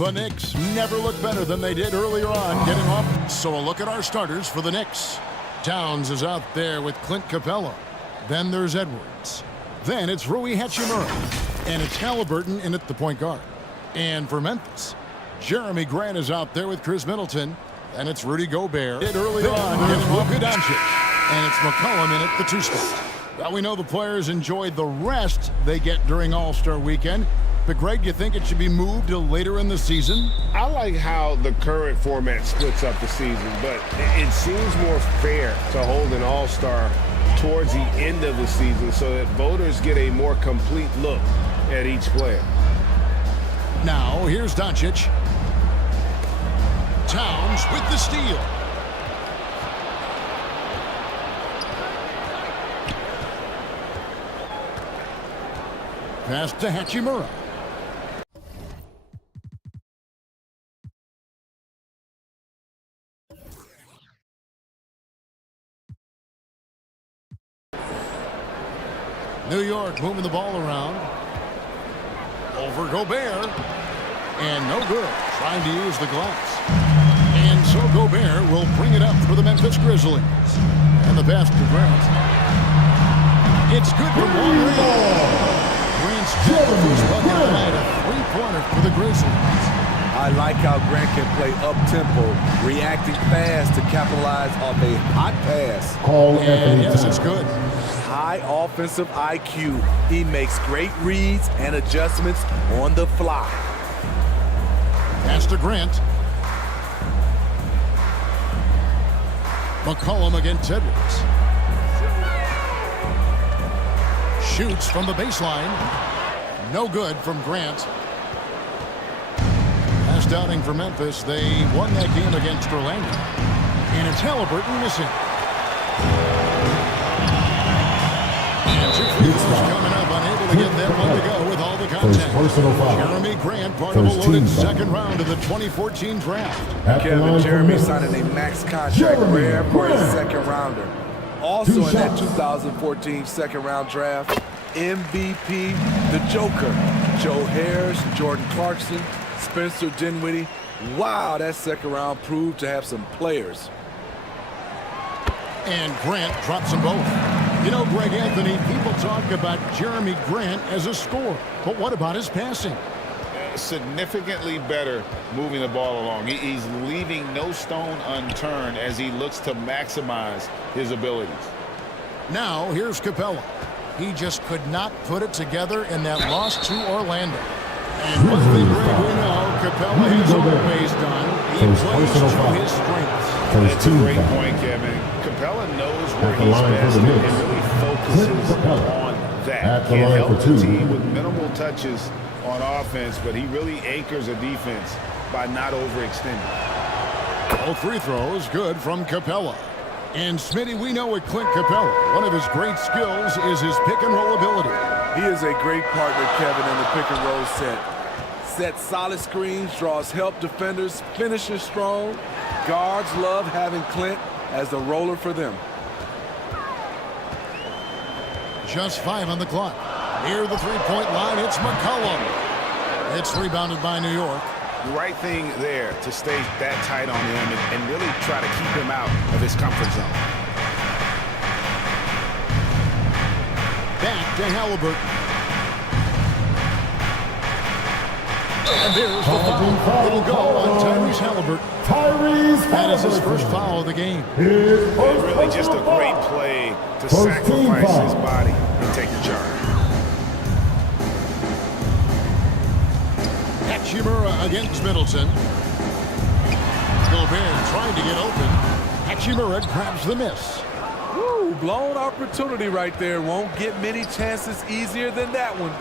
The Knicks never look better than they did earlier on getting off. So a look at our starters for the Knicks. Towns is out there with Clint Capella. Then there's Edwards. Then it's Rui Hachimura. And it's Halliburton in at the point guard. And for Memphis, Jeremy Grant is out there with Chris Middleton. And it's Rudy Gobert. Earlier on getting Luka Doncic. And it's McCollum in at the 2 spot. Well, we know the players enjoyed the rest they get during All-Star Weekend. But, Greg, you think it should be moved to later in the season? I like how the current format splits up the season, but it seems more fair to hold an All-Star towards the end of the season so that voters get a more complete look at each player. Now, here's Doncic. Towns with the steal. Pass to Hachimura. New York moving the ball around. Over Gobert. And no good. Trying to use the glass. And so Gobert will bring it up for the Memphis Grizzlies. And the pass to Grant. It's good for long range. Grant's got the first bucket of the night. A three-pointer for the Grizzlies. I like how Grant can play up-tempo, reacting fast to capitalize off a hot pass. And yes, it's good. High offensive IQ. He makes great reads and adjustments on the fly. Pass to Grant. McCollum against Edwards. Shoots from the baseline. No good from Grant. Last outing for Memphis. They won that game against Orlando. And it's Halliburton missing. And 2 free throws coming up. Unable to get that one to go with all the contact. Jeremy Grant, part of a loaded second round of the 2014 draft. Kevin, Jeremy signing a max contract, rare for a second rounder. Also in that 2014 second round draft, MVP, the Joker, Joe Harris, Jordan Clarkson, Spencer Dinwiddie. Wow, that second round proved to have some players. And Grant drops them both. You know, Greg Anthony, people talk about Jeremy Grant as a scorer, but what about his passing? Significantly better moving the ball along. He's leaving no stone unturned as he looks to maximize his abilities. Now, here's Capella. He just could not put it together in that loss to Orlando. And one thing, Greg, we know Capella has always done. He plays to his strengths. That's a great point, Kevin. Capella knows where he's best and really focuses on that. Can help the team with minimal touches on offense, but he really anchors a defense by not overextending. All free throws good from Capella. And Smitty, we know with Clint Capella, one of his great skills is his pick and roll ability. He is a great partner, Kevin, in the pick and roll set. Sets solid screens, draws help defenders, finishes strong. Guards love having Clint as the roller for them. Just 5 on the clock. Near the three-point line, it's McCollum. It's rebounded by New York. The right thing there to stay that tight on him and really try to keep him out of his comfort zone. Back to Halliburton. And there's the foul. It'll go on Tyrese Halliburton. That is his first foul of the game. And really just a great play to sacrifice his body and take the charge. Hachimura against Middleton. Gobert trying to get open. Hachimura grabs the miss. Woo, blown opportunity right there. Won't get many chances easier than that one.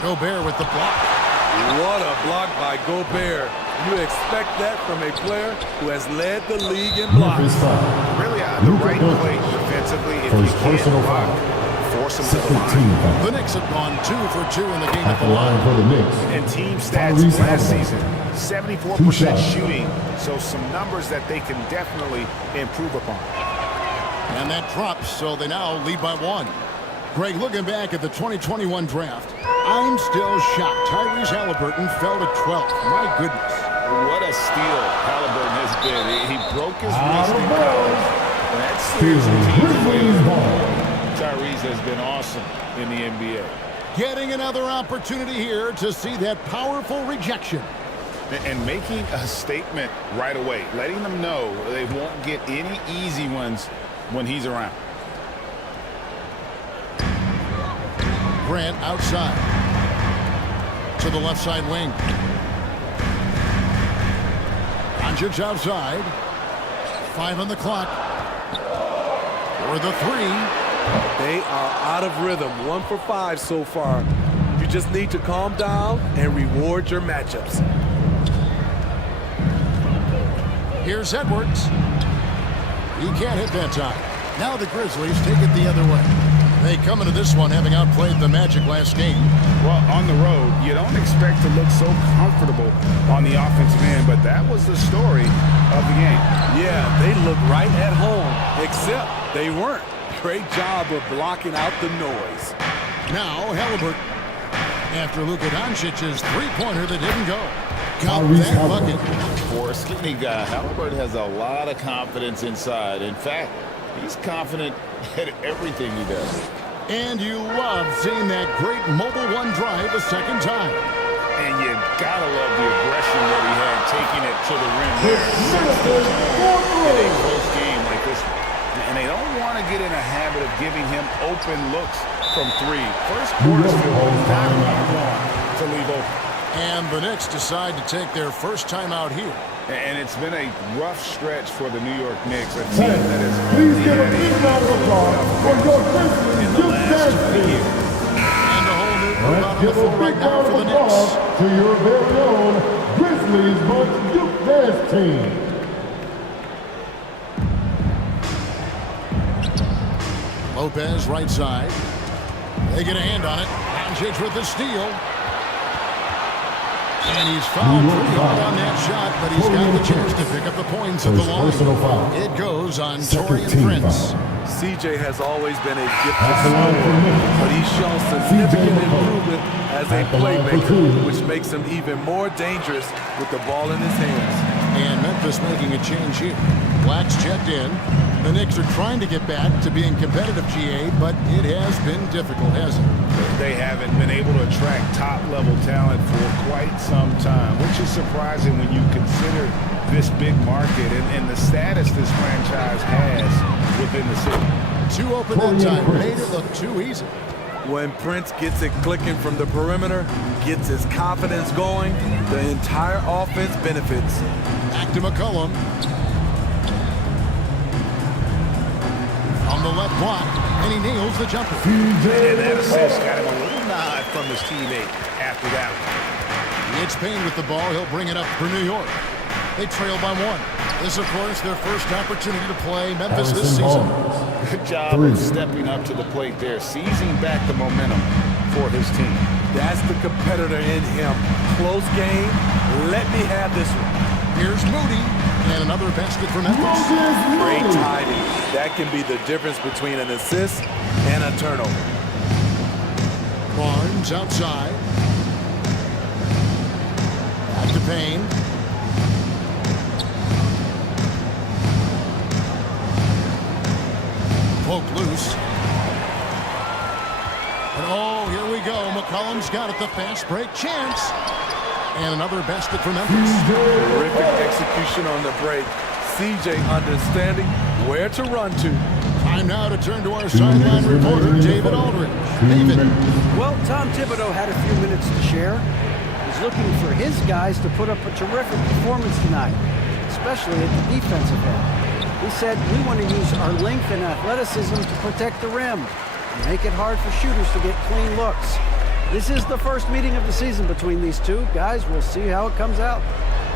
Gobert with the block. What a block by Gobert. You expect that from a player who has led the league in blocks. Really the right play defensively. If you can't block, force him to the line. The Knicks have gone 2 for 2 in the game at the line for the Knicks. And team stats last season, 74% shooting. So some numbers that they can definitely improve upon. And that drops, so they now lead by 1. Greg, looking back at the 2021 draft, I'm still shocked. Tyrese Halliburton fell to 12th. My goodness. What a steal Halliburton has been. He broke his wrist in college, and that scares the teams away. Tyrese has been awesome in the NBA. Getting another opportunity here to see that powerful rejection. And making a statement right away, letting them know they won't get any easy ones when he's around. Grant outside to the left side wing. Doncic outside. 5 on the clock. For the 3. They are out of rhythm. 1 for 5 so far. You just need to calm down and reward your matchups. Here's Edwards. He can't hit that time. Now the Grizzlies take it the other way. They come into this one having outplayed the Magic last game. Well, on the road, you don't expect to look so comfortable on the offensive end, but that was the story of the game. Yeah, they look right at home, except they weren't. Great job of blocking out the noise. Now Halliburton. After Luka Doncic's three-pointer that didn't go. Got that bucket. For a skinny guy, Halliburton has a lot of confidence inside. In fact, he's confident at everything he does. And you love seeing that great mobile one drive a second time. And you gotta love the aggression that he had taking it to the rim there. In a close game like this. And they don't want to get in a habit of giving him open looks from 3. First quarter still is not what you want to leave open. And the Knicks decide to take their first time out here. And it's been a rough stretch for the New York Knicks, a team that has Please give a big round of applause for your in the last 2 years. And a whole new group out on Let's the give a floor big right now round for of the applause Knicks. to your very own Grizzlies Bunch Duke Dance team. Lopez right side. They get a hand on it. Doncic with the steal. And he's fouled pretty hard on that shot, but he's got the chance to pick up the points at the line. It goes on Torian Prince. CJ has always been a gifted scorer, but he's shown significant improvement as a playmaker, which makes him even more dangerous with the ball in his hands. And Memphis making a change here. Black's checked in. The Knicks are trying to get back to being competitive, GA, but it has been difficult, hasn't it? They haven't been able to attract top-level talent for quite some time, which is surprising when you consider this big market and the status this franchise has within the city. Too open that time, made it look too easy. When Prince gets it clicking from the perimeter, gets his confidence going, the entire offense benefits. Back to McCollum. On the left block, and he nails the jumper. And that assist got him a little nod from his teammate after that one. It's Payne with the ball. He'll bring it up for New York. They trail by 1. This, of course, their first opportunity to play Memphis this season. Good job of stepping up to the plate there, seizing back the momentum for his team. That's the competitor in him. Close game. Let me have this one. Here's Moody, and another basket for Memphis. Great timing. That can be the difference between an assist and a turnover. Barnes outside. Back to Payne. Poke loose. And oh, here we go. McCollum's got it, the fast break chance. And another basket for Memphis. Terrific execution on the break. CJ understanding where to run to. Time now to turn to our sideline reporter, David Aldridge. David. Well, Tom Thibodeau had a few minutes to share. He's looking for his guys to put up a terrific performance tonight, especially at the defensive end. He said, we want to use our length and athleticism to protect the rim and make it hard for shooters to get clean looks. This is the first meeting of the season between these two. Guys, we'll see how it comes out.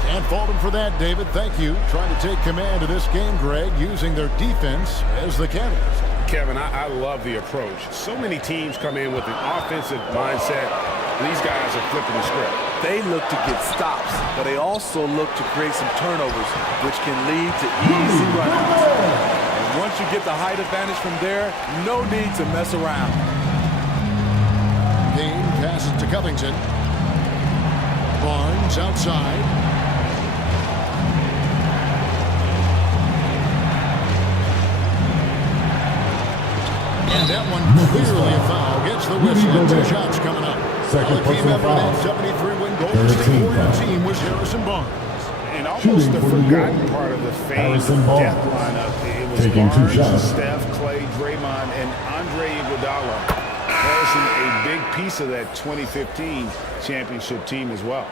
Can't fault him for that, David. Thank you. Trying to take command of this game, Greg, using their defense as the catalyst. Kevin, I love the approach. So many teams come in with an offensive mindset. These guys are flipping the script. They look to get stops, but they also look to create some turnovers, which can lead to easy runouts. And once you get the height advantage from there, no need to mess around. Payne passes to Covington. Barnes outside. And that one clearly a foul. Gets the whistle and 2 shots coming up. Second Team personal effort foul. at 73-win Golden State Warriors team was Harrison Barnes. And almost Shooting the for the forgotten Warriors. part of the fame Harrison Barnes. death lineup. It was Taking 2 Barnes, shots. Steph, Clay, Draymond, and Andre Iguodala. Harrison, a big piece of that 2015 championship team as well.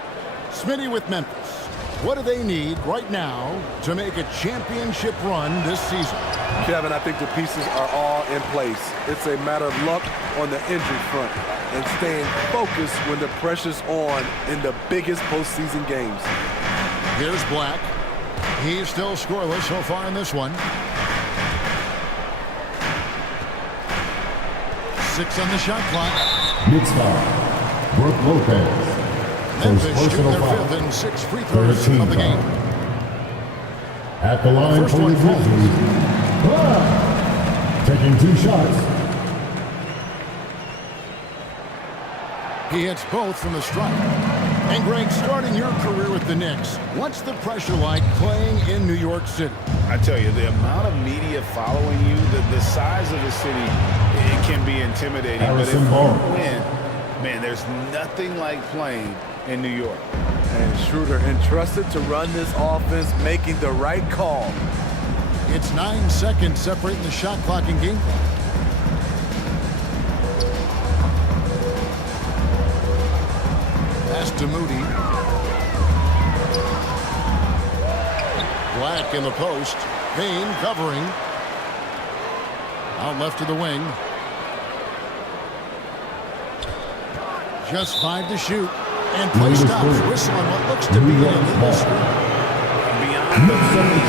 Smitty with Memphis. What do they need right now to make a championship run this season? Kevin, I think the pieces are all in place. It's a matter of luck on the injury front and staying focused when the pressure's on in the biggest postseason games. Here's Black. He's still scoreless so far in this one. 6 on the shot clock. Knicks foul. Brooke Lopez. Memphis First shooting personal their foul. 5th and 6 free throws 13 of the game. foul. At the line First for the one Grizzlies. Taking 2 shots. He hits both from the stripe. And Greg, starting your career with the Knicks, what's the pressure like playing in New York City? I tell you, the amount of media following you, the size of the city, it can be intimidating. Harrison but if Barnes. you win, man, there's nothing like playing in New York. And Schroeder entrusted to run this offense, making the right call. It's 9 seconds separating the shot clock and game clock. Pass to Moody. Black in the post. Payne covering. Out left to the wing. Just 5 to shoot. And play stops. Whistle on what looks to be an illegal screen. Beyond the lead,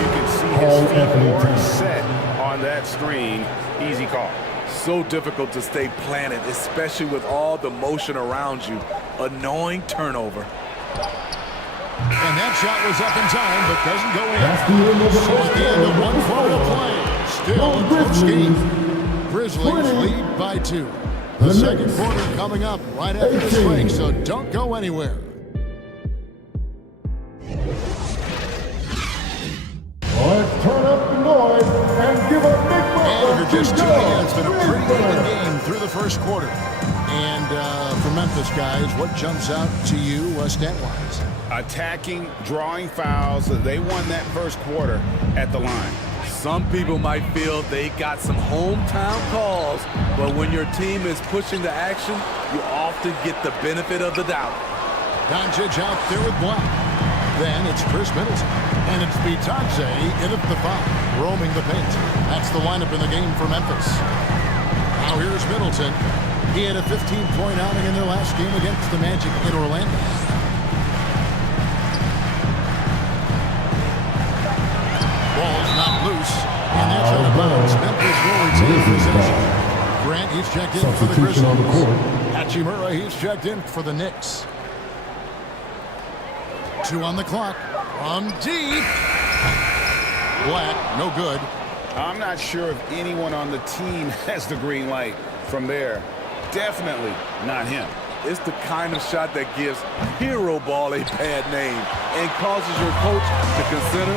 you can see All his feet Anthony more Towns. set on that screen. Easy call. So difficult to stay planted, especially with all the motion around you. Annoying turnover. And that shot was up in time, but doesn't go in. That's the end of the So at the end of 1 quarter to play, still a close game. Grizzlies lead by 2. The second quarter coming up right after this break, so don't go anywhere. Let's turn up the noise and give a big And welcome after just 2 to minutes, it's been a pretty even Grizzlies. game through the first quarter. And for Memphis, guys, what jumps out to you stat-wise? Attacking, drawing fouls. They won that first quarter at the line. Some people might feel they got some hometown calls, but when your team is pushing the action, you often get the benefit of the doubt. Doncic out there with Black. Then it's Chris Middleton. And it's Bitadze in at the foul, roaming the paint. That's the lineup in the game for Memphis. Now here's Middleton. He had a 15-point outing in their last game against the Magic in Orlando. Ball's not loose, and that's out of bounds. Memphis will retain possession. Grant, he's checked in for the Substitution on the Grizzlies. court. Hachimura, he's checked in for the Knicks. 2 on the clock. From deep. Black, no good. I'm not sure if anyone on the team has the green light from there. Definitely not him. It's the kind of shot that gives hero ball a bad name and causes your coach to consider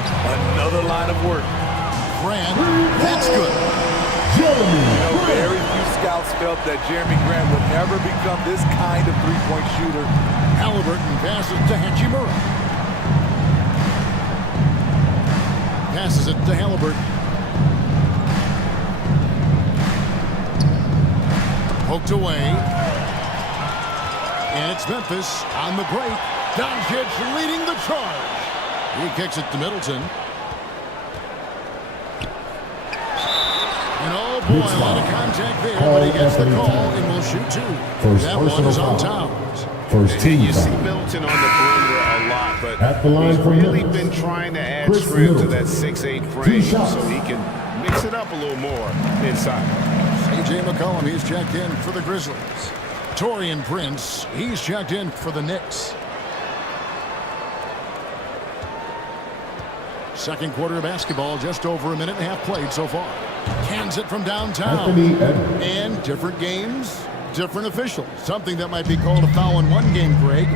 another line of work. Grant, that's good. Very few scouts felt that Jeremy Grant would ever become this kind of three-point shooter. Halliburton passes to Hachimura. Passes it to Halliburton. Poked away. And it's Memphis on the break. Doncic leading the charge. He kicks it to Middleton. And oh boy, a lot of contact there, but he gets the call and will shoot 2. First That one personal is on foul. Towns. First team You see foul. Middleton on the perimeter a lot, but At the line he's for really Memphis. been trying to add Chris strength to Middleton. that 6'8" 2 frame shots. so he can mix it up a little more inside. C.J. McCollum, he's checked in for the Grizzlies. Taurean Prince, he's checked in for the Knicks. Second quarter of basketball, just over a minute and a half played so far. Cans it from downtown. Anthony Edwards. And different games, different officials. Something that might be called a foul in one game, Greg,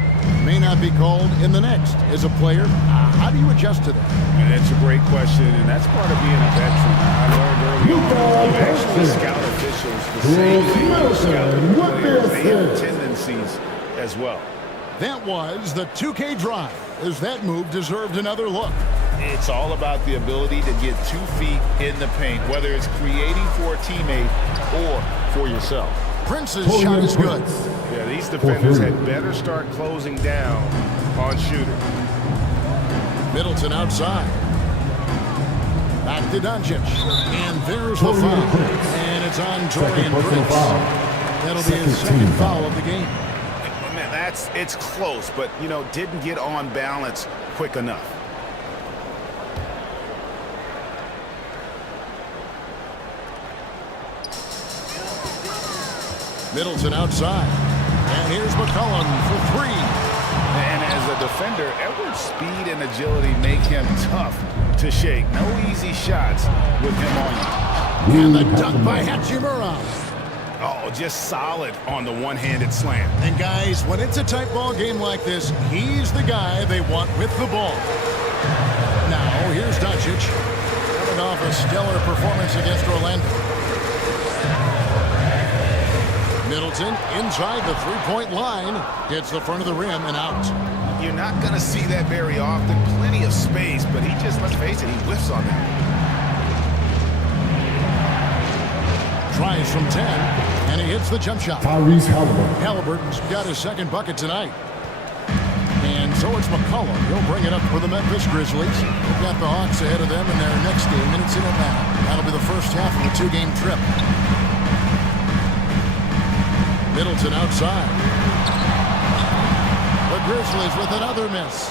may not be called in the next. As a player, how do you adjust to that? And it's a great question, and that's part of being a veteran. I learned early on, you actually scout officials the same way you scout players. They have tendencies as well. That was the 2K drive, as that move deserved another look. It's all about the ability to get 2 feet in the paint, whether it's creating for a teammate or for yourself. Prince's shot is good. Yeah, these defenders had better start closing down on shooter. Middleton outside. Back to Doncic. And there's the foul. And it's on Torian Prince. That'll be his second foul of the game. Man, it's close, but, didn't get on balance quick enough. Middleton outside. And here's McCollum for 3. And as a defender, Edwards' speed and agility make him tough to shake. No easy shots with him on you. And the dunk by Hachimura. Oh, just solid on the one-handed slam. And guys, when it's a tight ball game like this, he's the guy they want with the ball. Now, here's Doncic. Coming off a stellar performance against Orlando. Middleton inside the three-point line. Hits the front of the rim and out. You're not going to see that very often. Plenty of space, but he just, let's face it, he whiffs on that. Tries from 10, and he hits the jump shot. Tyrese Halliburton. Halliburton's got his second bucket tonight. And so it's McCollum. He'll bring it up for the Memphis Grizzlies. They've got the Hawks ahead of them in their next game, and it's in Atlanta. That'll be the first half of a 2-game trip. Middleton outside. The Grizzlies with another miss.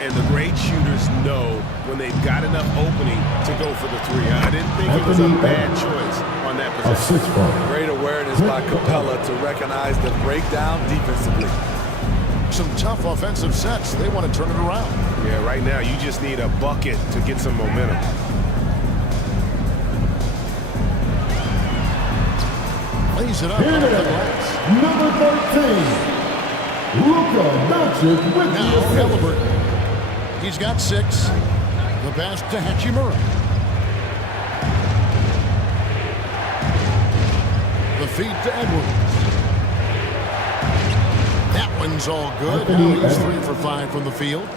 And the great shooters know when they've got enough opening to go for the 3. I didn't think it was a bad choice on that possession. Great awareness by Capella to recognize the breakdown defensively. Some tough offensive sets. They want to turn it around. Yeah, right now you just need a bucket to get some momentum. Lays it up under the glass. Number 13, Luka Doncic with Now the assist. Halliburton. He's got 6. The pass to Hachimura. The feed to Edwards. That one's all good. Now he's 3 for 5 from the field.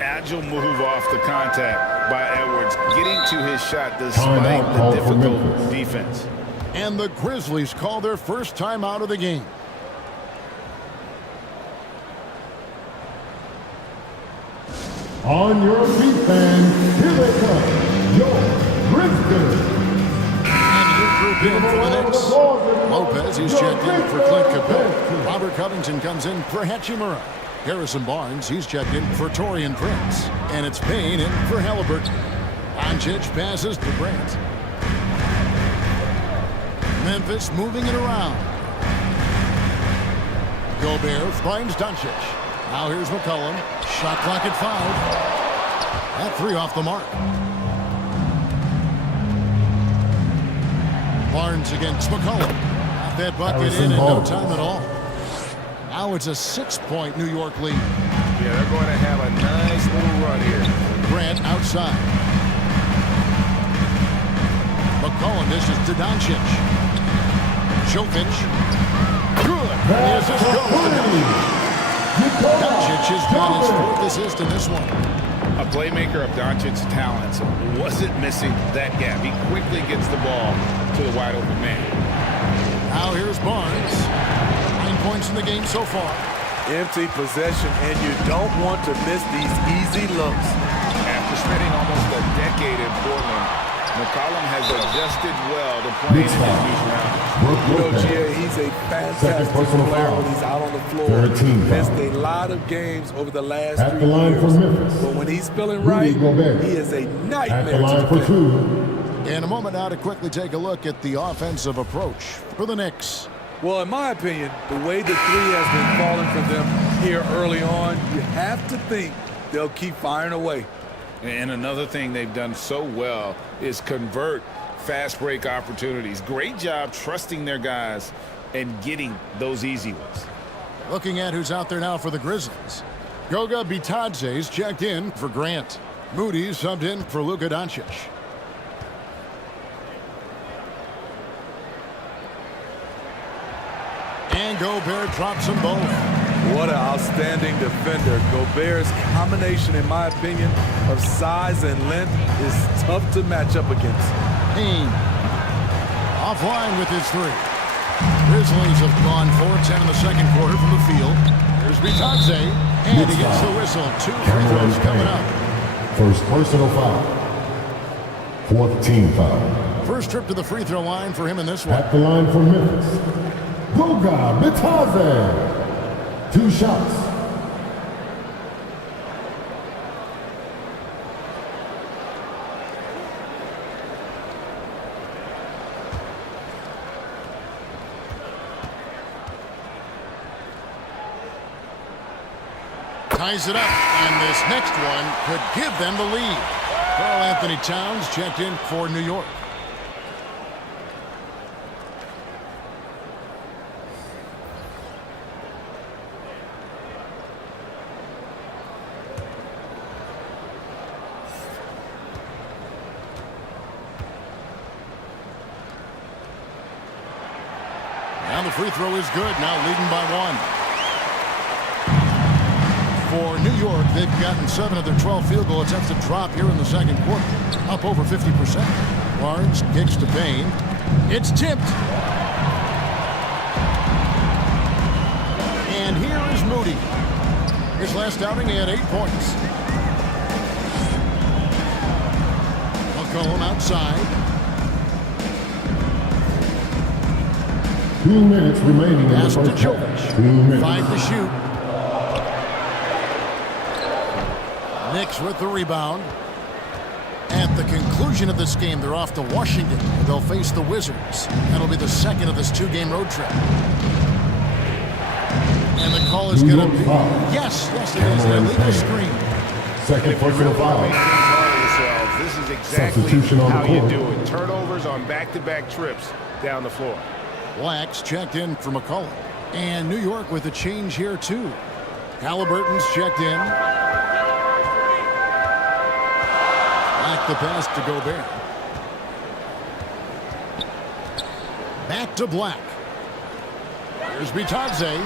Agile move off the contact by Edwards, getting to his shot despite the difficult defense. And the Grizzlies call their first time out of the game. On your feet, fans, here they come, your Grizzlies. And he'll group in for the Knicks. Lopez, he's checked in for Clint Capella. Robert Covington comes in for Hachimura. Harrison Barnes, he's checked in for Torian Prince. And it's Payne in for Halliburton. Doncic passes to Grant. Memphis moving it around. Gobert finds Doncic. Now here's McCollum. Shot clock at 5. That 3 off the mark. Barnes against McCollum. Got that bucket in no time at all. Now it's a 6-point New York lead. Yeah, they're going to have a nice little run here. Grant outside. McCollum dishes to Doncic. Jokic. Good. The assist goes to Doncic. Doncic has got his 4th assist in this one. A playmaker of Doncic's talents wasn't missing that gap. He quickly gets the ball to the wide open man. Now here's Barnes. 9 points in the game so far. Empty possession, and you don't want to miss these easy looks. After spending almost a decade in Portland, McCollum has adjusted well to playing in his new surroundings. He's a fantastic player when he's out on the floor. Missed a lot of games over the last 3 years. But when he's feeling right, he is a nightmare to defend. In a moment now to quickly take a look at the offensive approach for the Knicks. Well, in my opinion, the way the 3 has been falling for them here early on, you have to think they'll keep firing away. And another thing they've done so well is convert fast break opportunities. Great job trusting their guys and getting those easy ones. Looking at who's out there now for the Grizzlies. Goga Bitadze's checked in for Grant. Moody's subbed in for Luka Doncic. And Gobert drops them both. What an outstanding defender. Gobert's combination, in my opinion, of size and length is tough to match up against. Payne offline with his three. Grizzlies have gone 4-10 in the second quarter from the field. Here's Bitadze, and he gets the whistle. 2 free throws coming up. First personal foul. Fourth team foul. First trip to the free throw line for him in this one. At the line for Memphis, Goga Bitadze. 2 shots. Ties it up, and this next one could give them the lead. Karl Anthony Towns checked in for New York. Now the free throw is good, now leading by 1. For New York, they've gotten 7 of their 12 field goal attempts to drop here in the second quarter, up over 50%. Barnes kicks to Payne. It's tipped. And here is Moody. His last outing, he had 8 points. McCollum outside. 2 minutes remaining in the Pass to first half. Jokic. 2 minutes. 5 to shoot. Knicks with the rebound. At the conclusion of this game, they're off to Washington. They'll face the Wizards. That'll be the second of this 2-game road trip. And the call is going to be... Yes, it is. An illegal screen. Second personal foul. This is exactly Substitution on the how you court. do it. Turnovers on back-to-back trips down the floor. Blacks checked in for McCollum. And New York with a change here, too. Halliburton's checked in. Back the pass to Gobert. Back to Black. Here's Bitadze.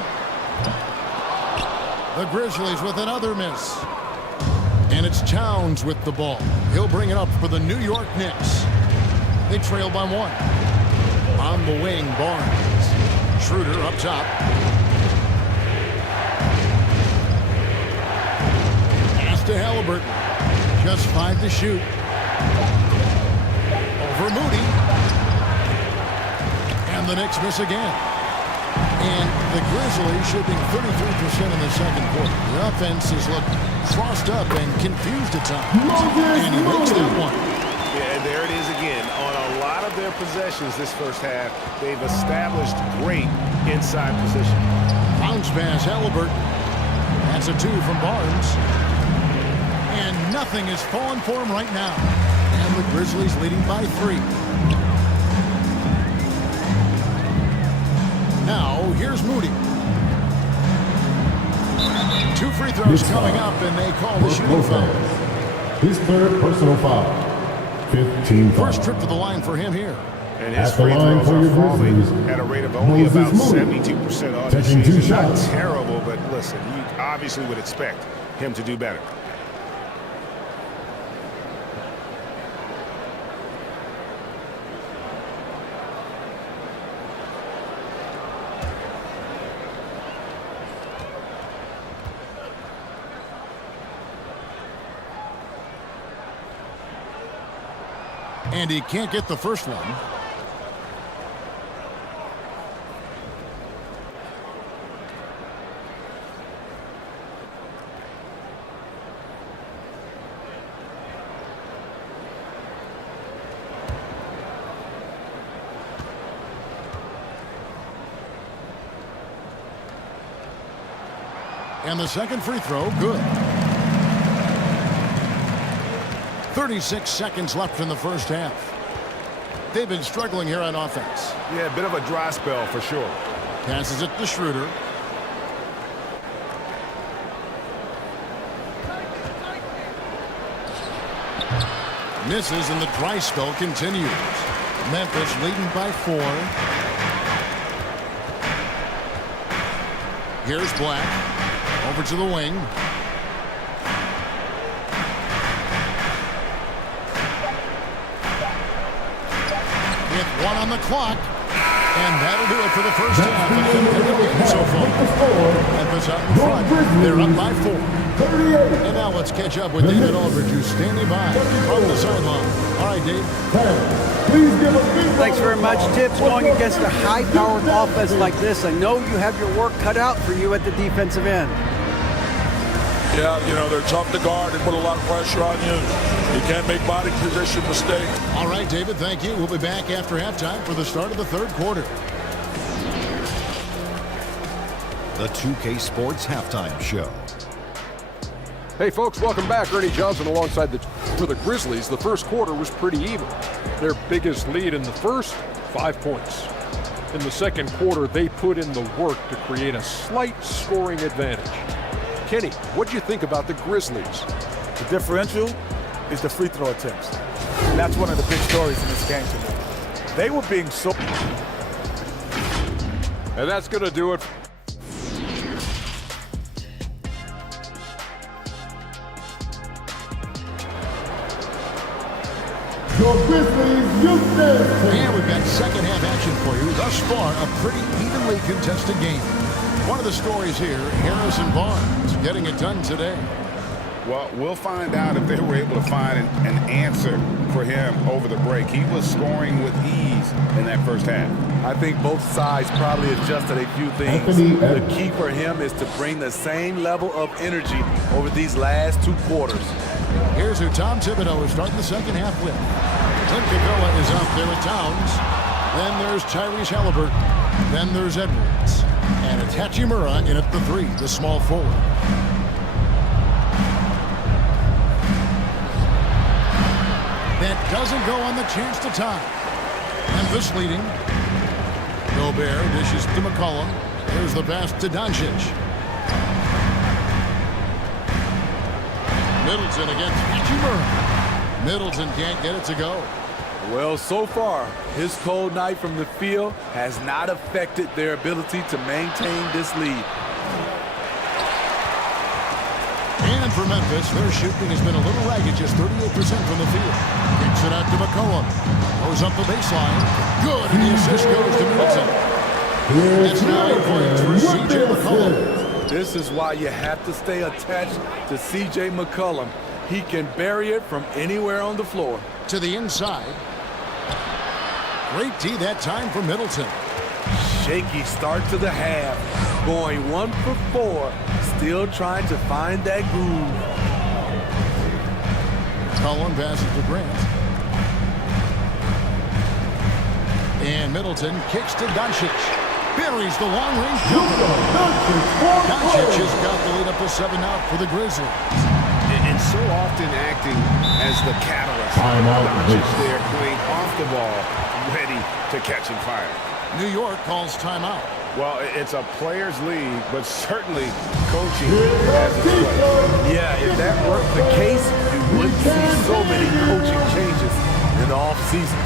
The Grizzlies with another miss. And it's Towns with the ball. He'll bring it up for the New York Knicks. They trail by 1. On the wing, Barnes. Schroeder up top. Pass to Halliburton. Just 5 to shoot. Over Moody. And the Knicks miss again. And the Grizzlies shooting 33% in the second quarter. The offense has looked crossed up and confused at times. And he makes that one. Yeah, and there it is again. On a lot of their possessions this first half, they've established great inside position. Bounce pass, Halliburton. That's a 2 from Barnes. And nothing is falling for him right now. And the Grizzlies leading by 3. Now, here's Moody. 2 free throws coming up, and they call the shooting foul. His third personal foul. 15 foul. First trip to the line for him here. And his At the free line throws for are your falling Grizzlies, at a rate of only Moses about Moody. 72% on the Taking 2 season. Not shots. terrible, but listen, you obviously would expect him to do better. And he can't get the first one. And the second free throw, good. 36 seconds left in the first half. They've been struggling here on offense. Yeah, a bit of a dry spell for sure. Passes it to Schroeder. Misses, and the dry spell continues. Memphis leading by 4. Here's Black. Over to the wing. With 1 on the clock. And that'll do it for the first half of the game so far. Memphis out in front. They're up by 4. And now let's catch up with David Aldridge, who's standing by from the sideline. All right, Dave. Thanks very much. Tibbs, going against a high-powered offense like this, I know you have your work cut out for you at the defensive end. Yeah, you know, they're tough to guard and put a lot of pressure on you. You can't make body position mistakes. All right, David, thank you. We'll be back after halftime for the start of the third quarter. The 2K Sports Halftime Show. Hey folks, welcome back. Ernie Johnson alongside for the Grizzlies. The first quarter was pretty even. Their biggest lead in the first, 5 points. In the second quarter, they put in the work to create a slight scoring advantage. Kenny, what do you think about the Grizzlies? The differential is the free throw attempts. And that's one of the big stories in this game to me. They were being so... And that's going to do it. And we've got second half action for you. Thus far, a pretty evenly contested game. One of the stories here, Harrison Barnes getting it done today. Well, we'll find out if they were able to find an answer for him over the break. He was scoring with ease in that first half. I think both sides probably adjusted a few things. The key for him is to bring the same level of energy over these last 2 quarters. Here's who Tom Thibodeau is starting the second half with. Clint Capella is out there at Towns. Then there's Tyrese Halliburton. Then there's Edwards. And it's Hachimura in at the 3, the small forward. That doesn't go on the chance to tie. Memphis leading. Gobert dishes to McCollum. There's the pass to Doncic. Middleton against Hachimura. Middleton can't get it to go. Well, so far, his cold night from the field has not affected their ability to maintain this lead. And for Memphis, their shooting has been a little ragged, just 38% from the field. Kicks it out to McCollum. Goes up the baseline. Good, and the assist goes to Middleton. That's 9 points for C.J. McCollum. This is why you have to stay attached to C.J. McCollum. He can bury it from anywhere on the floor. To the inside. Great D that time for Middleton. Shaky start to the half. Going 1 for 4. Still trying to find that groove. Cullen passes to Grant. And Middleton kicks to Doncic. Buries the long-range jumper. Doncic has got the lead up to 7 out for the Grizzlies. And so often acting as the catalyst. Doncic there playing off the ball, ready to catch and fire. New York calls timeout. Well, it's a players' league, but certainly coaching has its place. Yeah, if that weren't the case, you wouldn't see so many coaching changes in the offseason.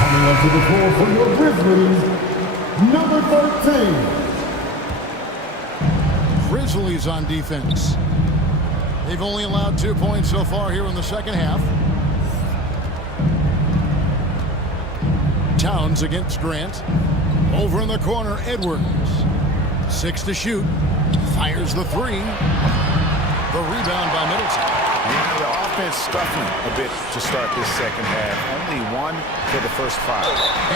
Coming onto the floor for your Grizzlies, number 13. Grizzlies on defense. They've only allowed 2 points so far here in the second half. Towns against Grant. Over in the corner, Edwards. 6 to shoot. Fires the 3. The rebound by Middleton. Yeah, the offense stuffing a bit to start this second half. Only 1 for the first 5.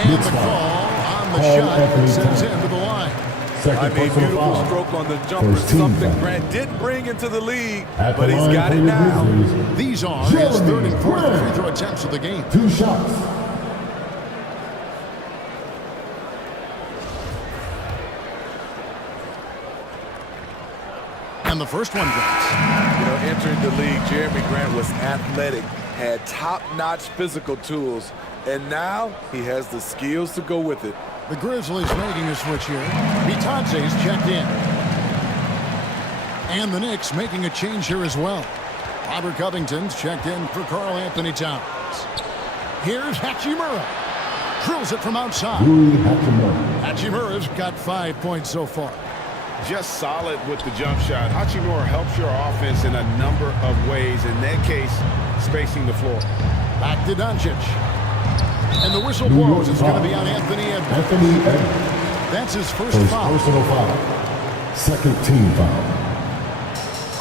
And the call on the shot sends him to the line. I mean, beautiful stroke on the jumper. Something Grant didn't bring into the league, but he's got it now. These are his 3rd and 4th free throw attempts of the game. 2 shots. And the first one drops. You know, entering the league, Jeremy Grant was athletic. had top-notch physical tools, and now he has the skills to go with it. The Grizzlies making a switch here. Bitadze's checked in. And the Knicks making a change here as well. Robert Covington's checked in for Karl Anthony Towns. Here's Hachimura. Drills it from outside. Hachimura's got 5 points so far. Just solid with the jump shot. Hachimura helps your offense in a number of ways. In that case, spacing the floor. Back to Doncic. And the whistle blows. It's going to be on Anthony Edwards. That's his first foul. Personal foul. Second team foul.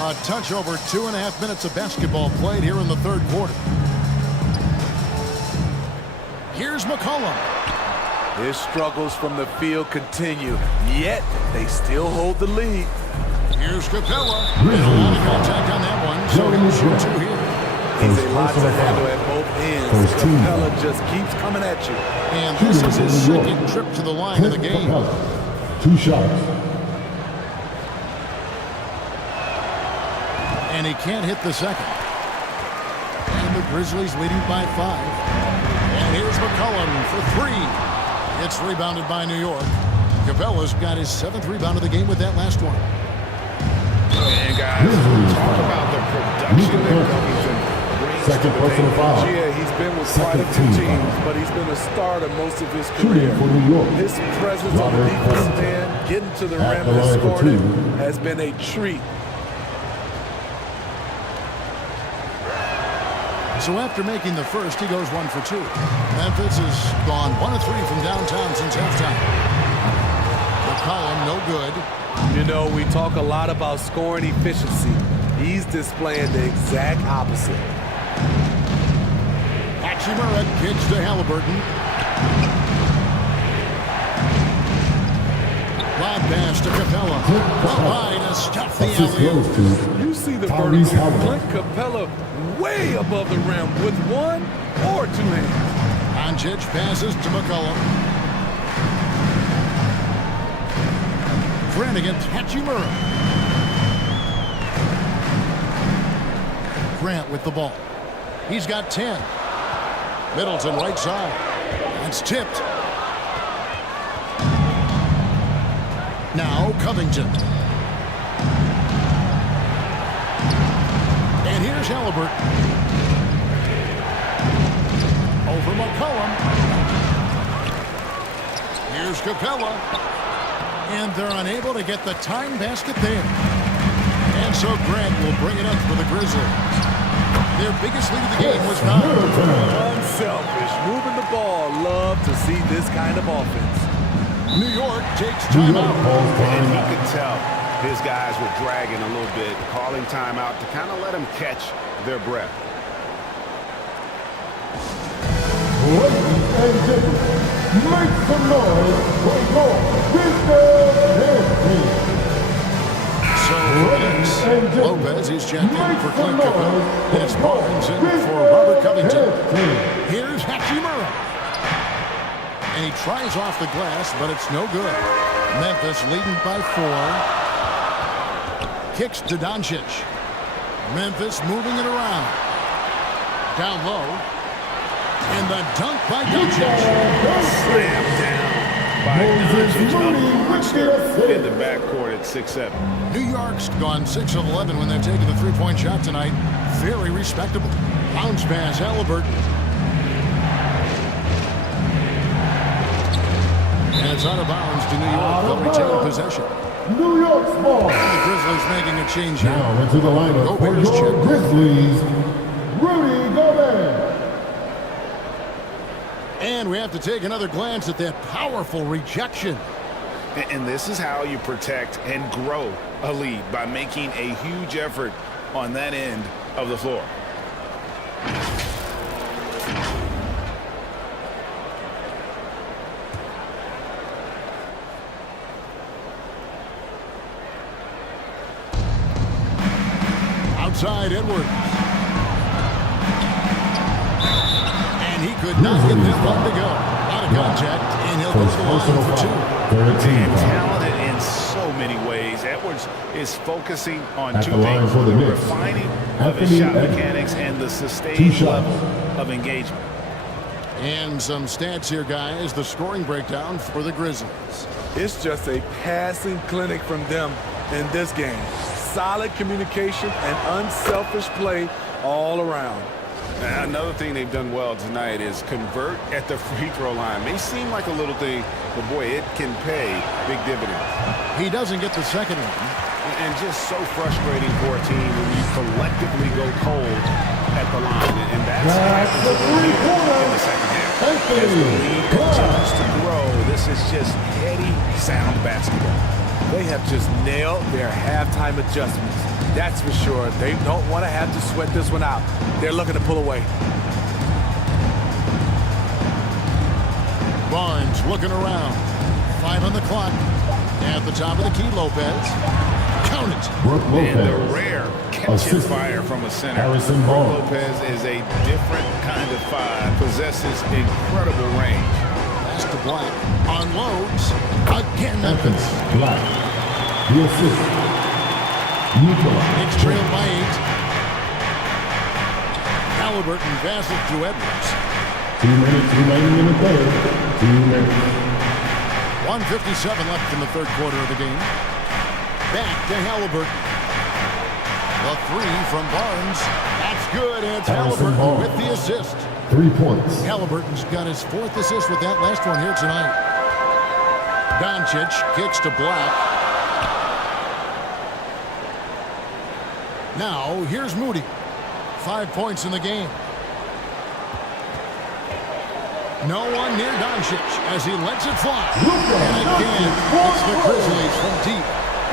A touch over 2.5 minutes of basketball played here in the third quarter. Here's McCollum. His struggles from the field continue, yet they still hold the lead. Here's Capella. A lot of contact on that one, so he'll shoot two here. He's a lot to handle at both ends. Capella just keeps coming at you. And this is his second trip to the line of the game. 2 shots. And he can't hit the second. And the Grizzlies leading by 5. And here's McCollum for 3. It's rebounded by New York. Capella's got his 7th rebound of the game with that last one. And guys, talk about the production that Covington brings. Second personal foul. Yeah, he's been with quite a few teams, but he's been a starter most of his career. His presence on the defensive end, getting to the rim and scoring it, has been a treat. So after making the first, he goes 1 for 2. Memphis has gone 1 of 3 from downtown since halftime. McCollum, no good. You know, we talk a lot about scoring efficiency. He's displaying the exact opposite. Hachimura kicks to Halliburton. Lob pass to Capella. Wide to stuff the alley. You see the vertical. Clint Capella way above the rim with 1 or 2 hands. Doncic passes to McCollum. Grant against Hachimura. Grant with the ball. He's got 10. Middleton right side. It's tipped. Now Covington. And here's Halliburton. Over McCollum. Here's Capella. And they're unable to get the time basket there. And so Grant will bring it up for the Grizzlies. Their biggest lead of the game was 9. Unselfish, moving the ball. Love to see this kind of offense. New York takes timeout. And he could tell his guys were dragging a little bit, calling timeout to kind of let them catch their breath. Ladies and gentlemen, make some noise for your Grizzlies team. So Lopez is checked in for Clint Capella. And it's Barnes in for Robert Covington. Here's Hachimura. And he tries off the glass, but it's no good. Memphis leading by 4. Kicks to Doncic. Memphis moving it around. Down low. And the dunk by Doncic. Slam down by Doncic. A monster in the backcourt at 6'7". New York's gone 6 of 11 when they've taken the three-point shot tonight. Very respectable. Bounce pass, Halliburton. And it's out of bounds to New York. They'll retain possession. New York's ball. And the Grizzlies making a change here. Now into the lineup for your Grizzlies, Rudy Gobert. And we have to take another glance at that powerful rejection. And this is how you protect and grow a lead, by making a huge effort on that end of the floor. Outside Edwards. And he could not get this one to go. Out of contact, and he'll go to the line for 2. And talented in so many ways. Edwards is focusing on At two the line things, for the the Knicks, refining of his Anthony shot Edwards. mechanics and the 2 sustained shots. level of engagement. And some stats here, guys. The scoring breakdown for the Grizzlies. It's just a passing clinic from them in this game. Solid communication and unselfish play all around. Now, another thing they've done well tonight is convert at the free throw line. May seem like a little thing, but boy, it can pay big dividends. He doesn't get the second one. And just so frustrating for a team when you collectively go cold at the line. And that's happens in the second half. As the lead continues to grow, this is just heady, sound basketball. They have just nailed their halftime adjustments. That's for sure. They don't want to have to sweat this one out. They're looking to pull away. Barnes looking around. 5 on the clock. At the top of the key, Lopez. Count it. Brooke And the Lopez. rare catch and fire from a center. Harrison Brooke Barnes. Lopez is a different kind of five, possesses incredible range. Pass to Black. Unloads. Again, Anthony Memphis. Black. The assist. Nicola. Knicks trailed by 8. Halliburton passes to Edwards. 2 minutes remaining in the third. 2 minutes. 1:57 left in the third quarter of the game. Back to Halliburton. The 3 from Barnes. That's good. And it's Harrison Halliburton Barnes. with the assist. 3 points. Halliburton's got his 4th assist with that last one here tonight. Doncic kicks to Black. Now, here's Moody. 5 points in the game. No one near Doncic as he lets it fly. And again, it's the Grizzlies from deep.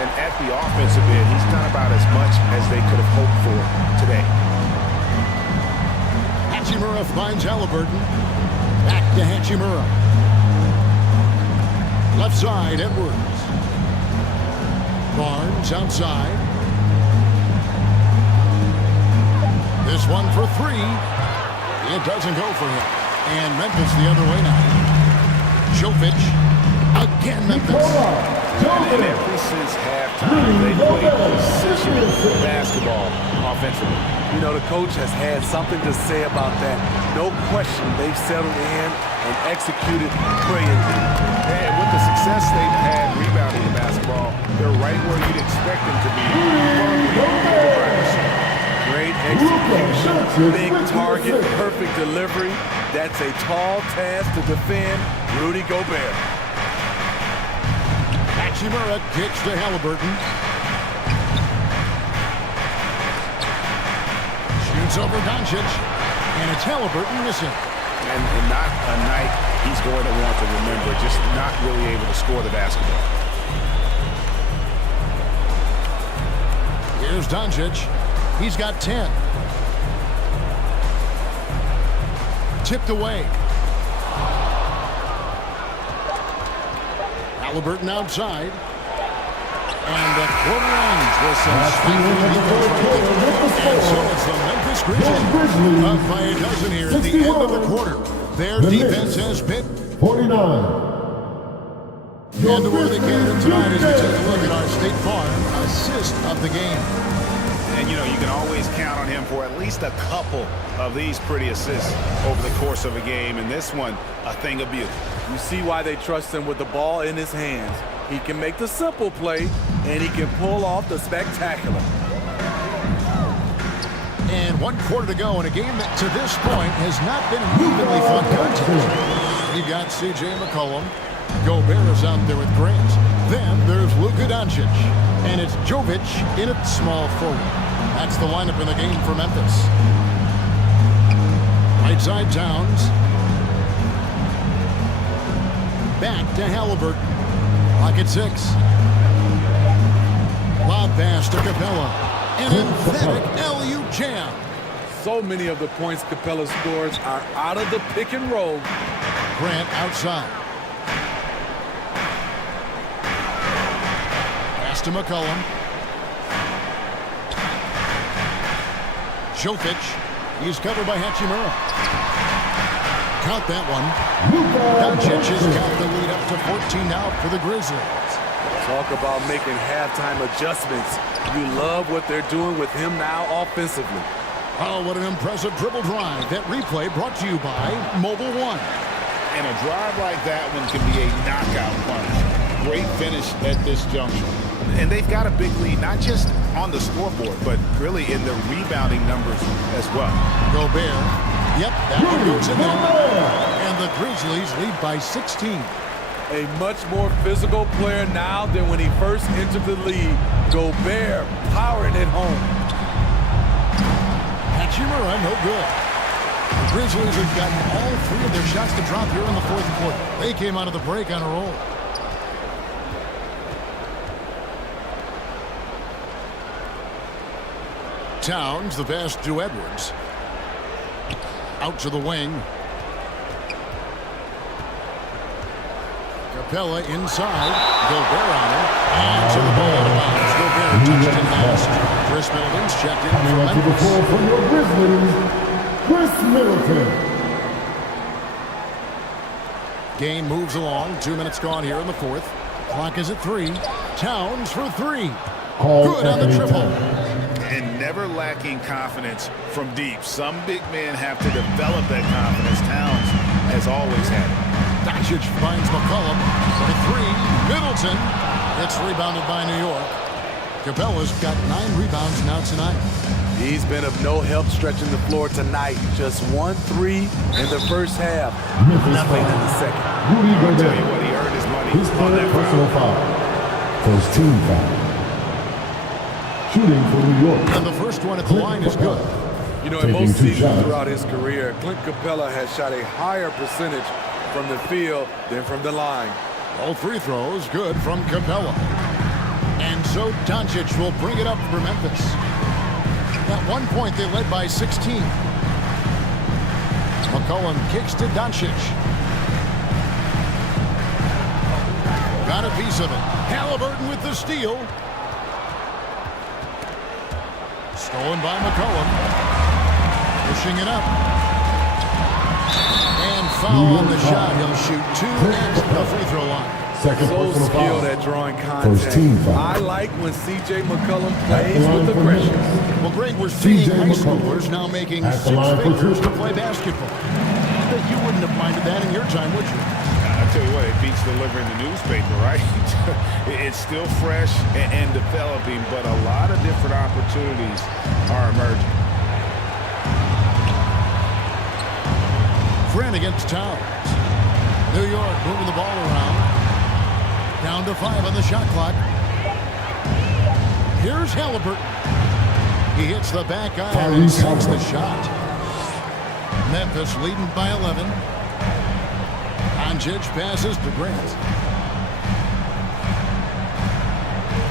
And at the offensive end, he's done about as much as they could have hoped for today. Hachimura finds Halliburton. Back to Hachimura. Left side, Edwards. Barnes outside. This one for 3. It doesn't go for him. And Memphis the other way now. Jovic. Again, Memphis. And ever since halftime, they played position basketball offensively. You know, the coach has had something to say about that. No question, they've settled in and executed brilliantly. And with the success they've had rebounding the basketball, they're right where you'd expect them to be. Great execution, big target, perfect delivery. That's a tall task to defend Rudy Gobert. Hachimura kicks to Halliburton. Shoots over Doncic. And it's Halliburton missing. And not a night he's going to want to remember, just not really able to score the basketball. Here's Doncic. He's got 10. Tipped away. Halliburton outside. And the quarter ends with some stifling defense. And so it's the Memphis Grizzlies. Up by a dozen here at the end of the quarter. Their defense has been 49. And the worthy candidate tonight as we take a look at our State Farm assist of the game. And, you know, you can always count on him for at least a couple of these pretty assists over the course of a game. And this one, a thing of beauty. You see why they trust him with the ball in his hands. He can make the simple play, and he can pull off the spectacular. And 1 quarter to go in a game that to this point has not been an evenly fun contest. You've got C.J. McCollum. Gobert is out there with Grant. Then there's Luka Doncic. And it's Jovic in at small forward. That's the lineup in the game for Memphis. Right side Towns. Back to Halliburton. Clock at 6. Lob pass to Capella. An emphatic LU jam. So many of the points Capella scores are out of the pick and roll. Grant outside. Pass to McCollum. Jovic. He's covered by Hachimura. Count that one. Doncic has got the lead up to 14 now for the Grizzlies. Talk about making halftime adjustments. You love what they're doing with him now offensively. Oh, what an impressive dribble drive. That replay brought to you by Mobile One. And a drive like that one can be a knockout punch. Great finish at this juncture. And they've got a big lead, not just on the scoreboard, but really in the rebounding numbers as well. Gobert. Yep, that one goes in there. And the Grizzlies lead by 16. A much more physical player now than when he first entered the league. Gobert powering it home. Hachimura, no good. The Grizzlies have gotten all three of their shots to drop here in the fourth quarter. They came out of the break on a roll. Towns, the pass to Edwards. Out to the wing. Capella inside. Gobert on him. And to the ball out of bounds. Gobert touched it last. Chris Middleton's checked in for To the Memphis. floor for your Grizzlies, Chris Middleton. Game moves along. 2 minutes gone here in the fourth. Clock is at 3. Towns for 3. Good on the triple. And never lacking confidence from deep. Some big men have to develop that confidence. Towns has always had it. Doncic finds McCollum for 3. Middleton. It's rebounded by New York. Capella's got 9 rebounds now tonight. He's been of no help stretching the floor tonight. Just 1 3 in the first half. Nothing in the second. Rudy I'll tell you Gobert. what, he earned his money His on third that personal foul. foul. First team foul. Shooting for New York. And the first one at the line is good. You know, in Taking most 2 seasons shots. throughout his career, Clint Capella has shot a higher percentage from the field than from the line. All free throws good from Capella. And so Doncic will bring it up for Memphis. At one point, they led by 16. McCollum kicks to Doncic. Got a piece of it. Halliburton with the steal. Stolen by McCollum. Pushing it up. And foul on the shot. He'll shoot 2 at the free throw line. Second So personal skilled foul. at drawing First contact. team foul. I like when C.J. McCollum At plays the line with for aggression. Memphis. Well, Greg, we're seeing CJ high McCollum. schoolers now making At the 6 line for figures two. to play basketball. I bet you wouldn't have minded that in your time, would you? I tell you what, it beats delivering the newspaper, right? It's still fresh and developing, but a lot of different opportunities are emerging. Grant against Towns. New York moving the ball around. Down to 5 on the shot clock. Here's Halliburton. He hits the back iron and sinks the shot. Memphis leading by 11. Doncic passes to Grant.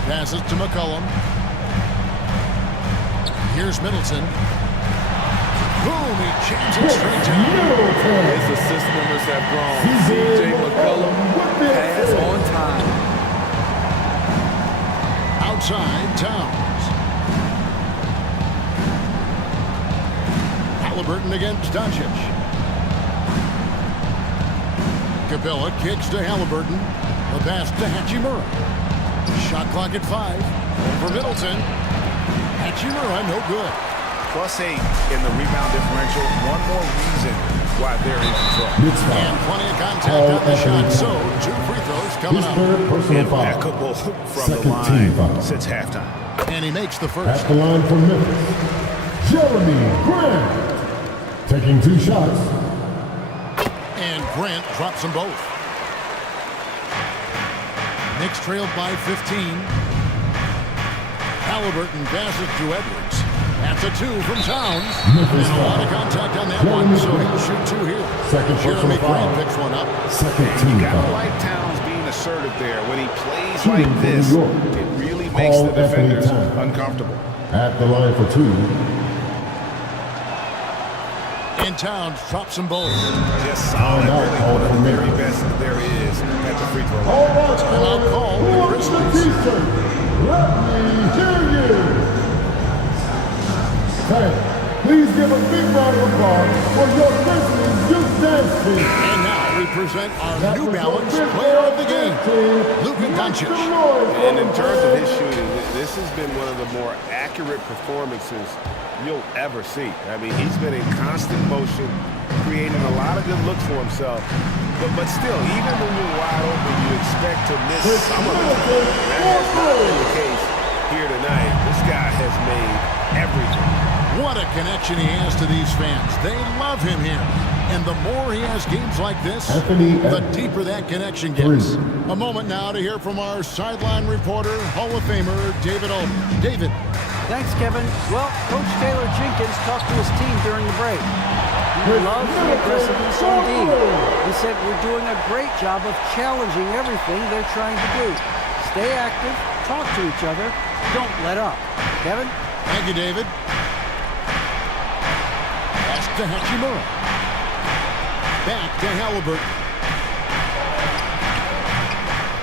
Passes to McCollum. Here's Middleton. Boom, he jams it straight down. His assist numbers have grown. C.J. McCollum pass on time. Outside, Towns. Halliburton against Doncic. Capella kicks to Halliburton. The pass to Hachimura. Shot clock at 5. For Middleton. Hachimura, no good. +8 in the rebound differential. One more reason why they're in control. And plenty of contact on the shot, so 2 free throws coming His up. third personal foul. Impeccable from the Second team foul. line since halftime. And he makes the At first. the line for Memphis, Jeremy Grant. Taking 2 shots. And Grant drops them both. Knicks trailed by 15. Halliburton passes to Edwards. That's a 2 from Towns. Memphis And a lot foul. of contact on that one, so he'll shoot 2 here. Second Jeremy personal foul. Grant picks one up. Second You team gotta foul. like Towns being assertive there. When he plays Shooting like for this, New York. it really makes All the defenders athlete time. uncomfortable. At the line for 2. And Towns drops them both. Just solid, Timeout really call one of for the very Memphis. best that there is at the free throw line. All right, Timeout call for the Grizzlies. T-shirt. Let me hear you. Hey, please give a big round of applause for your Grizzlies youth dance team. And now we present our New Balance Player of the Game, Luka Doncic. And in terms of his shooting, this has been one of the more accurate performances you'll ever see. I mean, he's been in constant motion, creating a lot of good looks for himself. But still, even when you're wide open, you expect to miss some of it. That has not been the case here tonight. This guy has made everything. What a connection he has to these fans. They love him here. And the more he has games like this, the deeper that connection gets. A moment now to hear from our sideline reporter, Hall of Famer, David Olden. David. Thanks, Kevin. Well, Coach Taylor Jenkins talked to his team during the break. He loves the aggressiveness indeed. He said, we're doing a great job of challenging everything they're trying to do. Stay active, talk to each other, don't let up. Kevin? Thank you, David. Pass to Hachimura. Back to Halliburton.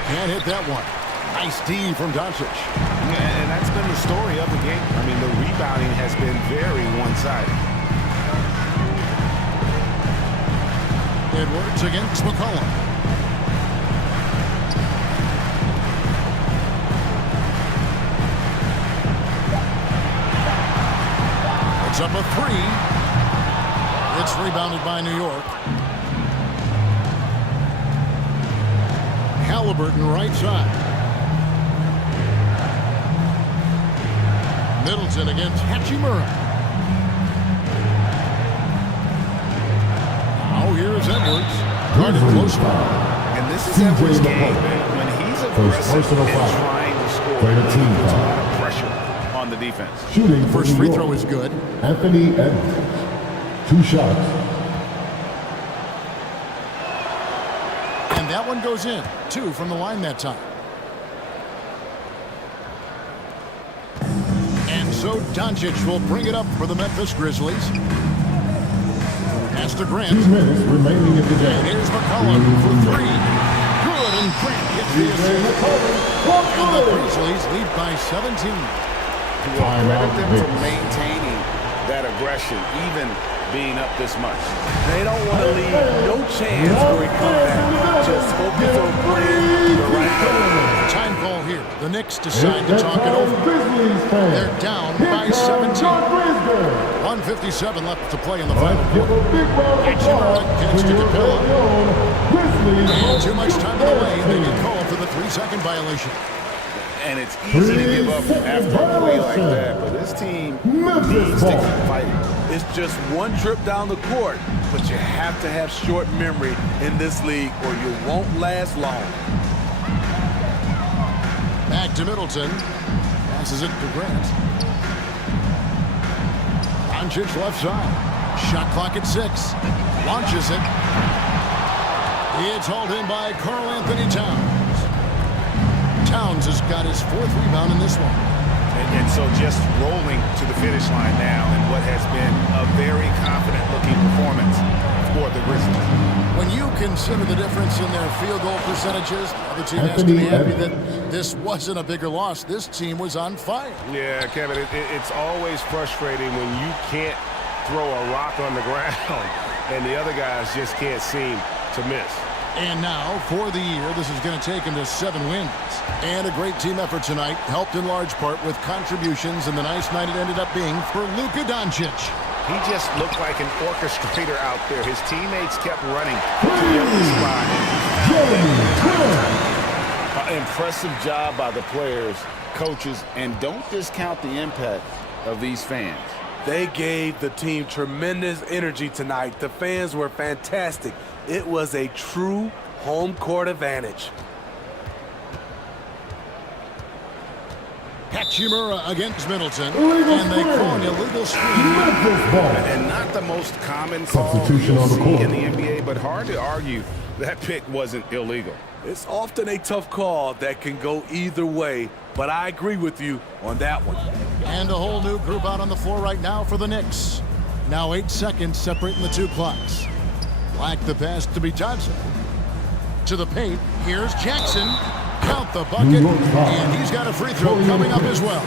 Can't hit that one. Nice D from Doncic. And that's been the story of the game. I mean, the rebounding has been very one-sided. Edwards against McCollum. It's up a three. It's rebounded by New York. Halliburton right side. Middleton against Hachimura. Now here's Edwards. Guarded close foul. And this is Edwards' game. When he's aggressive and trying to score, he puts a lot of pressure on the defense. Shooting The first free throw is good. Anthony Edwards. 2 shots. And that one goes in. 2 from the line that time. And so Doncic will bring it up for the Memphis Grizzlies. Pass to Grant. 2 minutes remaining in the game. Here's McCollum for 3. Good, and Grant gets the assist. And the Grizzlies lead by 17. Credit them for maintaining that aggression, even being up this much. They don't want to leave no chance for a comeback. Just focus on playing the right play. Time call here. The Knicks decide to talk it over. They're down by 17. 1:57 left to play in the final quarter. Hachimura gets to Capella. And too much time in the lane. They get called for the 3-second violation. And it's easy to give up after a play like that, but this team needs to keep fighting. It's just one trip down the court, but you have to have short memory in this league or you won't last long. Back to Middleton. Passes it to Grant. Doncic left side. Shot clock at 6. Launches it. It's hauled in by Karl Anthony Towns. Towns has got his 4th rebound in this one. And so just rolling to the finish line now in what has been a very confident-looking performance for the Grizzlies. When you consider the difference in their field goal percentages, the team has to be happy that this wasn't a bigger loss. This team was on fire. Yeah, Kevin, it's always frustrating when you can't throw a rock on the ground and the other guys just can't seem to miss. And now, for the year, this is going to take him to 7 wins. And a great team effort tonight, helped in large part with contributions, and the nice night it ended up being for Luka Doncic. He just looked like an orchestrator out there. His teammates kept running to the other spot. Impressive job by the players, coaches, and don't discount the impact of these fans. They gave the team tremendous energy tonight. The fans were fantastic. It was a true home court advantage. Hachimura against Middleton, and they call an illegal screen. And not the most common call you'll see in the NBA, but hard to argue that pick wasn't illegal. It's often a tough call that can go either way, but I agree with you on that one. And a whole new group out on the floor right now for the Knicks. Now 8 seconds separating the 2 clocks. Black the pass to Bitadze. To the paint, here's Jackson. Count the bucket, and he's got a free throw coming up as well.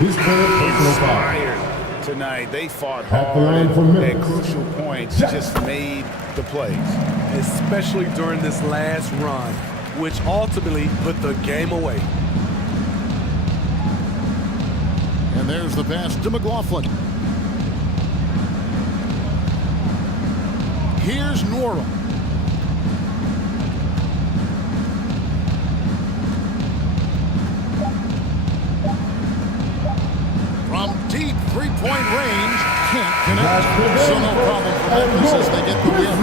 Inspired tonight. They fought At the hard line for and at Memphis, crucial points just made the plays. Especially during this last run, which ultimately put the game away. And there's the pass to McLaughlin. Here's Nora. From deep three-point range, can't connect. So no problem for Memphis as they get the win.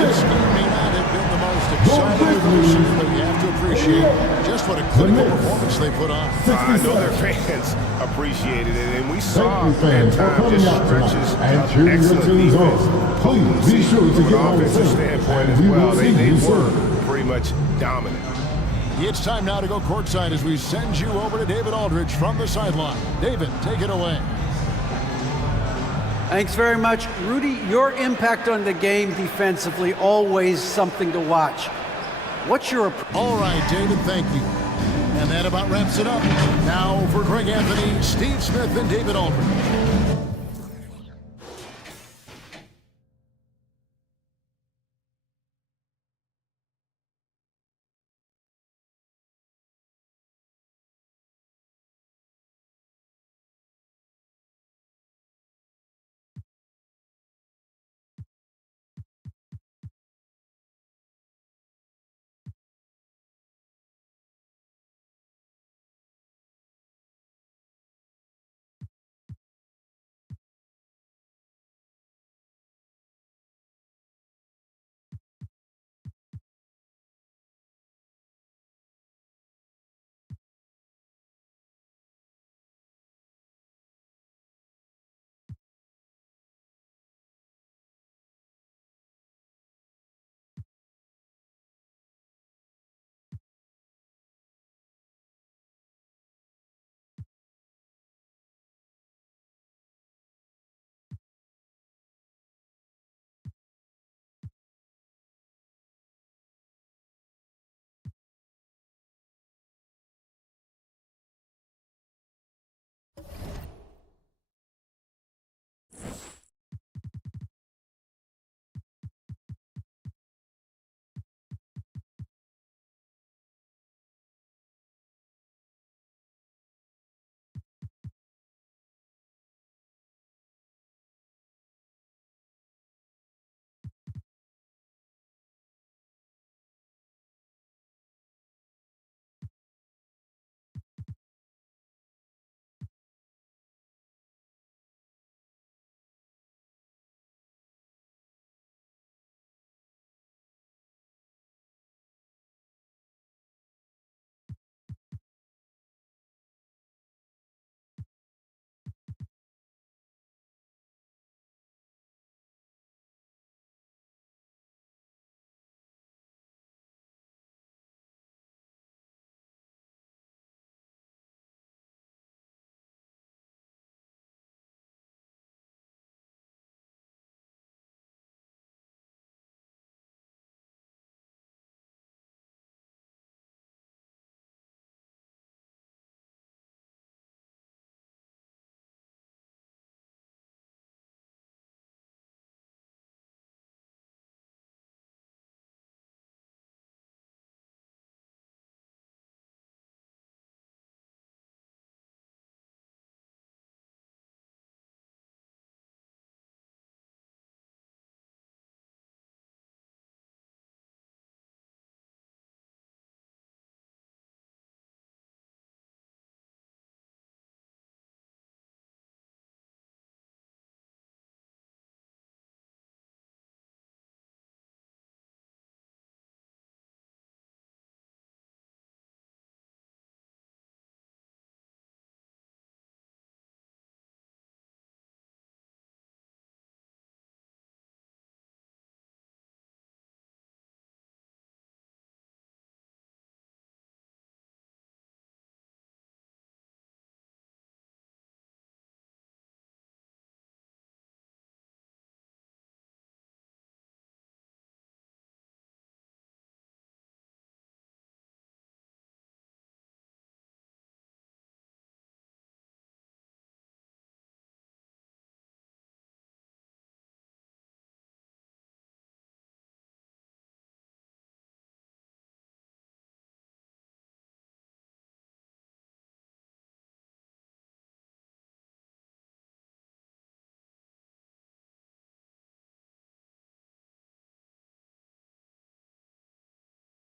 This game may not have been the most exciting of the season, but you have to appreciate just what a clinical performance they put on. I know their fans appreciated it, and we saw Thank you, fans, at for times coming just out tonight stretches and of cheering your excellent teams defense. on. Please be sure to From get an on the offensive field, standpoint and as we well, will they see you were soon. pretty much dominant. It's time now to go courtside as we send you over to David Aldridge from the sideline. David, take it away. Thanks very much. Rudy, your impact on the game defensively, always something to watch. What's your approach? All right, David, thank you. And that about wraps it up. Now for Greg Anthony, Steve Smith, and David Aldridge.